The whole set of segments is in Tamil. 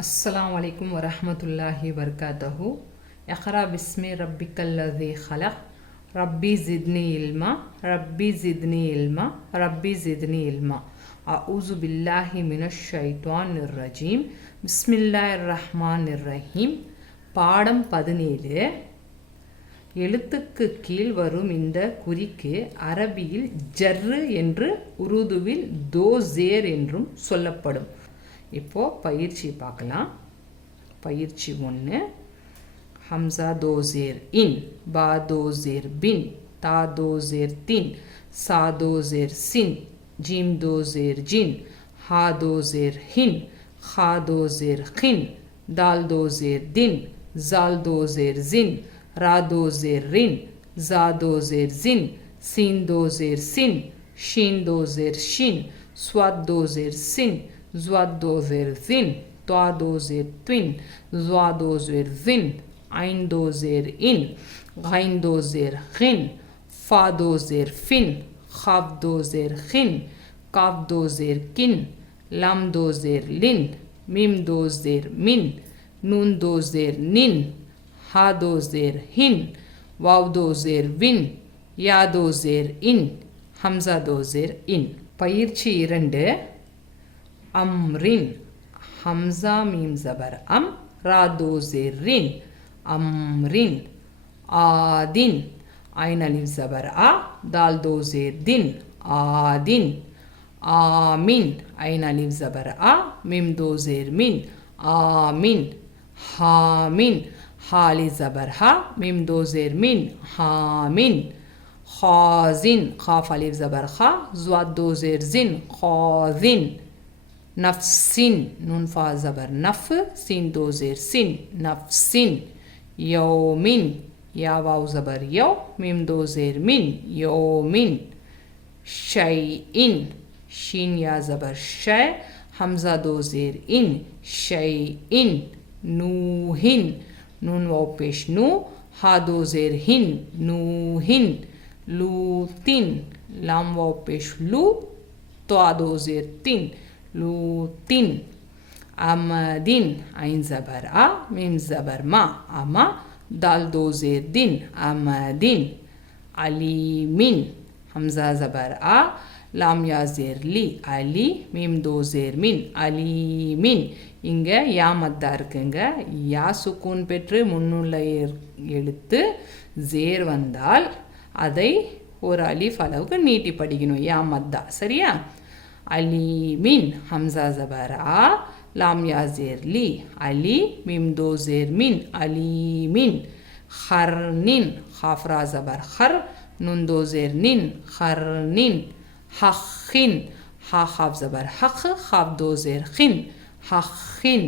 अस्सलामु अलैकुम वरहमतुल्लाहि वबरकातुहू। इक़रा बिस्मि रब्बिकल्लज़ी ख़लक़ रब्बी ज़िदनी इल्मा रब्बी ज़िदनी इल्मा रब्बी ज़िदनी इल्मा। अऊज़ु बिल्लाहि मिनश ஷைத்தானிர் ரஜீம் பிஸ்மில்லாஹிர் ரஹ்மானிர் ரஹீம். பாடம் 17. எழுத்துக்கு கீழ் வரும் இந்த குறிக்கு அரபியில் ஜர்ரு என்று உருதுவில் தோசேர் என்றும் சொல்லப்படும். இப்போது பயிற்சி பார்க்கலாம். பயிற்சி 1. ஹம்சா தோசேர் இன், பா தோசேர் பின், தா தோசேர் தின், சா தோசேர் சின், ஜீம் தோசேர் ஜின், ஹா தோசேர் ஹின், ஹா தோசேர் ஹின், தால் தோசேர் தின், ஜால் தோசேர் ஜின், ரா தோசேர் ரின், ஜா தோசேர் ஜின், சீன் தோசேர் சின், ஷீன் தோசேர் ஷின், ஸ்வாத் தோசேர் சின், ज़्वाद दोज़ेर ज़िन, त्वा दोज़ेर त्विन, ज़्वा दोज़ेर ज़िन, आइन दोज़ेर इन, गाइन दोज़ेर गिन, फ़ा दोज़ेर फ़िन, ख़ाफ दोज़ेर खिन, काफ दोज़ेर किन, लाम दोज़ेर लिन, मीम दोज़ेर मिन, नून दोज़ेर निन, हा दोज़ेर हिन, वाव दोज़ेर विन, या दोज़ेर इन, हम्ज़ा दोज़ेर इन. பயிற்சி 2. அம்ரின், ஹம்சா மீம் ஜபர் அம், ரா தோசேர் ரின், அம்ரின். ஆதின், ஐன் அலிஃப் ஜபர் அ, தால் தோசேர் தின், ஆதின். ஆமின், ஐன் அலிஃப் ஜபர் அ, மிம் தோசேர் மின், ஆமின். ஹாமின், ஹாலி ஜபர் ஹ, மிம் தோசேர் மின், ஹாமின். ஹாசின், காஃப் அலிஃப் ஜபர் ஹ, ज़्वाद दोज़ेर ज़िन, खाज़िन. नफ्सिन, नून फा ज़बर नफ, सीन दो ज़ेर सिन, नफ्सिन. यौमिन, या वाव ज़बर यौ, मीम दो ज़ेर मिन, यौमिन. शैइन, शीन या ज़बर शै, हमज़ा दो ज़ेर इन, शैइन. नूहिन, नून वाव पेश नू, हा दो ज़ेर हिन, नूहिन. लूतिन, लाम वाव पेश लू, त्वा दो ज़ेर तिन, लूतिन. अमदिन, आइन ज़बर आ, मीम ज़बर मा, अमा, दाल दो ज़ेर दिन, अमदिन. अलीमिन, हमज़ा ज़बर आ, लाम या ज़ेर ली, अली, मीम दो ज़ेर मिन, अलीमिन. இங்கே யா மத்தா இருக்குங்க. யா சுக்கூன் பெற்று முன்னுள்ள எழுத்து ஜேர் வந்தால் அதை ஒரு அலிஃப் அளவுக்கு நீட்டி படிக்கணும். யா மத்தா, சரியா? अलीमिन, हमज़ा ज़बर आ, लाम या ज़ेर ली, अली, मीम दो ज़ेर मिन, अलीमिन. खरनिन, खाफरा ज़बर खर, नून दो ज़ेर निन, खरनिन. हखिन, हा खाफ ज़बर हख, खाफ दो ज़ेर खिन, हखिन.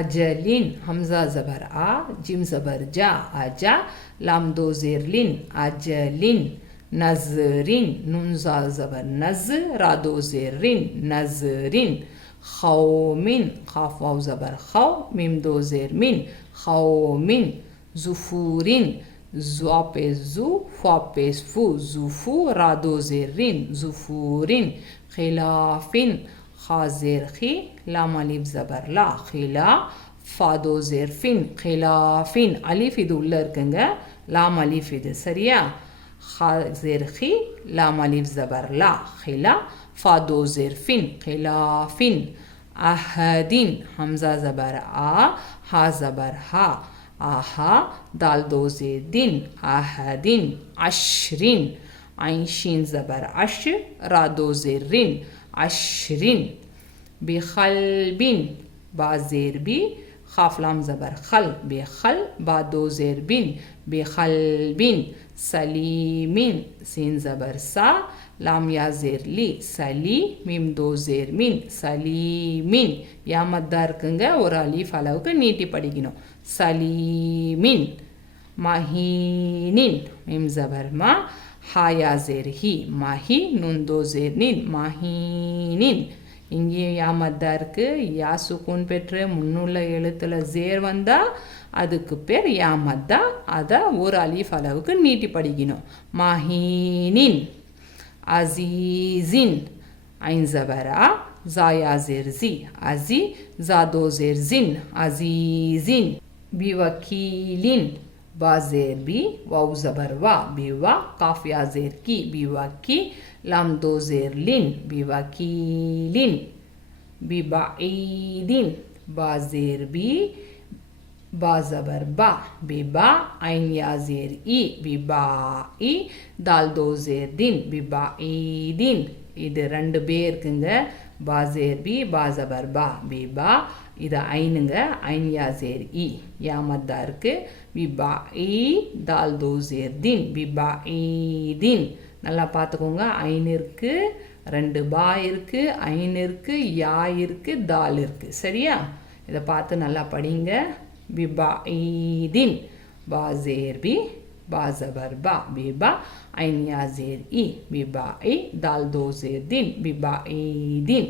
अजलिन, हमज़ा ज़बर आ, जिम ज़बर जा, अजा, लाम दो ज़ेर लिन, अजलिन. नज़रिन, नून ज़ा ज़बर नज़, रा दो ज़ेर रिन, नज़रिन. खौमिन, खाफ वाव ज़बर खौ, मीम दो ज़ेर मिन, खौमिन. ज़ुफूरिन, ज़्वा पे ज़ू, फ़ा पे फ़ू, ज़ुफू, रा दो ज़ेर रिन, ज़ुफूरिन. खिलाफ़िन, खा ज़ेर खी, लाम अलिफ ज़बर ला, खिला, फ़ा दो ज़ेर फ़िन, खिलाफ़िन. अलिफ இது உள்ள இருக்குங்க, லாம் அலிஃப் இது, சரியா? खा ज़ेर खी, लाम अलिफ ज़बर ला, खिला, फ़ा दो ज़ेर फ़िन, खिलाफ़िन. अहदिन, हमज़ा ज़बर आ, हा ज़बर हा, आहा, दाल दो ज़ेर दिन, अहदिन. अश्रिन, आइन शीन ज़बर अश, रा दो ज़ेर रिन, अश्रिन. बिखल्बिन, बा ज़ेर बी, खाफ लाम ज़बर खल, बेखल, बा दो ज़ेर बिन, बेखल्बिन. सलीमिन, सीन ज़बर सा, लाम या ज़ेर ली, सली, मीम दो ज़ेर मिन, सलीमिन. या மத்தா இருக்குங்க, ஒரு அலிஃப் அளவுக்கு நீட்டி படிக்கணும். सलीमिन. महीनिन, मीम ज़बर मा, हा या ज़ेर ही, माही, नून दो ज़ेर निन, महीनिन. இங்கேயும் யா மத்தா இருக்கு. யா சுக்கூன் பெற்று முன்னுள்ள எழுத்துல ஜேர் வந்தா அதுக்கு பேர் யா மத்தா. அதை ஒரு அலிஃப் அளவுக்கு நீட்டி படிக்கணும். மஹீனின். அசீஸின், ஐன் ஸபரா, زايا زير زي أزي زادو زير زين أزيزين بوكيل با زير بي واو زبر وا بوا قاف يا زير كي بوكي لام دو زير لين بوكيلين ببعيدين با زير بي با زبر با ببا عين يا زير اي ببائی دال دو زير دين ببعيدين இது ரெண்டு பே இருக்குங்க பா ஜேர் பி பா ஜபர் பா பிபா இது ஐனுங்க ஐன் யா ஜேர் இ யா மத்தா இருக்கு பிபா இ தால் தோ ஜேர் தின் பிபா இ தின் நல்லா பார்த்துக்கோங்க ஐன் இருக்கு ரெண்டு பா இருக்கு ஐன் இருக்கு யா இருக்கு தால் இருக்கு சரியா இதை பார்த்து நல்லா படிங்க பிபா இ தின் பா ஜேர் பி با زبر با ببا عین یا زیر ای ببائی دال دو زیر دین ببعیدین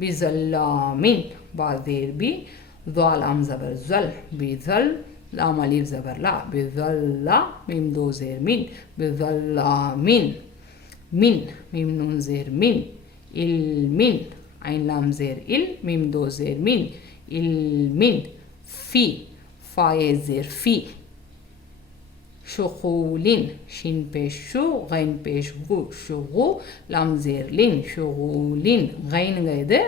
بظلامین با زیر بی ظال ام زبر زل بظل لام الف زبر لا بظلا میم دو زیر من بظلامین من میم نون زیر من علمین عین لام زیر ال میم دو زیر من علمین فی فای زیر فی شغولين شين بيش شو غين بيش غو شغو لام زير لين شغولين غين غيده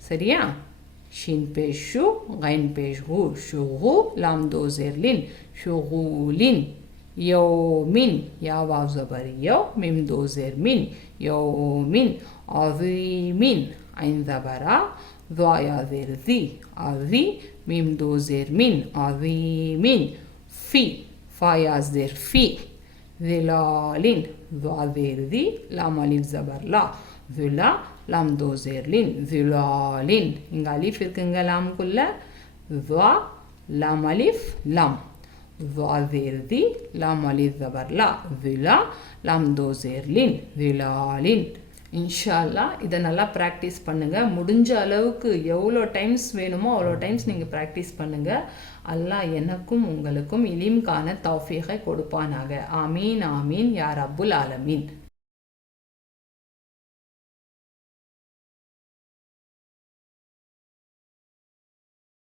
سريع شين بيش شو غين بيش غو شغو لام دو زير لين شغولين يومين يا واو زبر يو ميم دو زير من يومين عظيمين عين زبرا ذا يا زير ذي عظي ميم دو زير من عظيمين في فايا زير في ظلالين ذو زير ذي لام الف زبر لا ذلا لام دو زير لين ظلالين இங்க அலிஃப் இருக்குங்க லாம்க்குள்ள ذا لام الف لام ذو زير ذي لام الف زبر لا ذلا لام دو زير لين ظلالين இன்ஷால்லா இதை நல்லா ப்ராக்டிஸ் பண்ணுங்கள் முடிஞ்ச அளவுக்கு எவ்வளோ டைம்ஸ் வேணுமோ அவ்வளோ டைம்ஸ் நீங்கள் ப்ராக்டிஸ் பண்ணுங்கள் அல்லாஹ் எனக்கும் உங்களுக்கும் இலிம்கான தௌஃபீகை கொடுப்பானாக ஆமீன் ஆமீன் யா ரப்புல் ஆலமீன்